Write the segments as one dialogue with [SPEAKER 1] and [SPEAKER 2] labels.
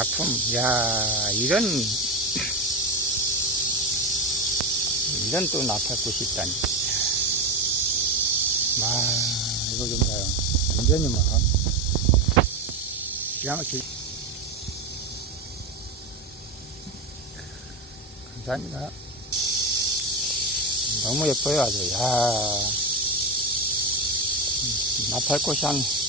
[SPEAKER 1] 작품. 야, 이런, 이런 또 나팔꽃이 있다니. 와, 이거 좀 봐요. 완전히 막. 기가 막히. 감사합니다. 너무 예뻐요, 아주. 야 나팔꽃이 한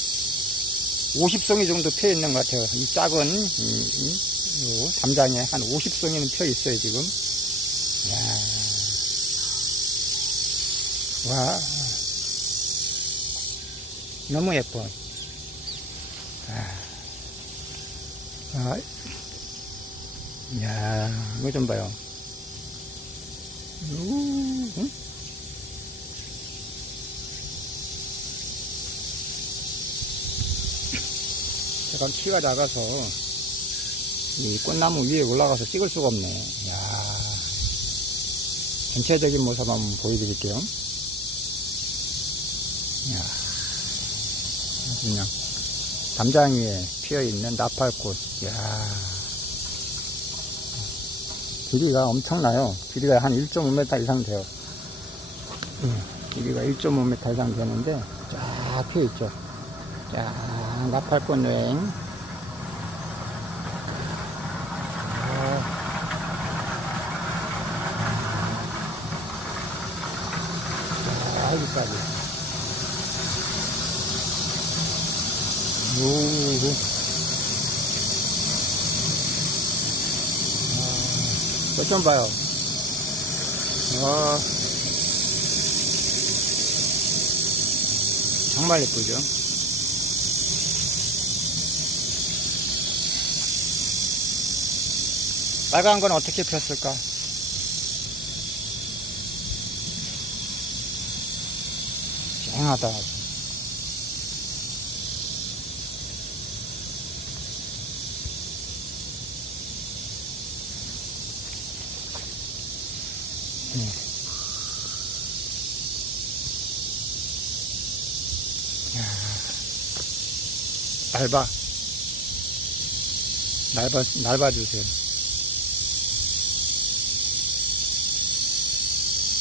[SPEAKER 1] 50송이 정도 펴 있는 것 같아요. 이 작은, 이, 이, 요 담장에 한 50송이는 펴 있어요, 지금. 야 와. 너무 예뻐. 아. 아. 야 이거 좀 봐요. 우, 응? 제가 키가 작아서 이 꽃나무 위에 올라가서 찍을 수가 없네. 야 전체적인 모습 한번 보여드릴게요. 야 그냥 담장 위에 피어 있는 나팔꽃. 야 길이가 엄청나요. 길이가 한 1.5m 이상 돼요. 음, 길이가 1.5m 이상 되는데 쫙 피어 있죠. 자, 나팔꽃 여행. 자, 여기까지. 오, 꽃좀 봐요. 와, 정말 예쁘죠? 빨간 건 어떻게 폈을까? 쨍하다. 날봐. 날봐, 날봐 주세요.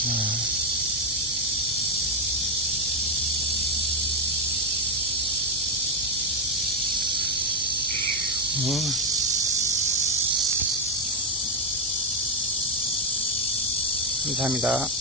[SPEAKER 1] 어. 감사합니다.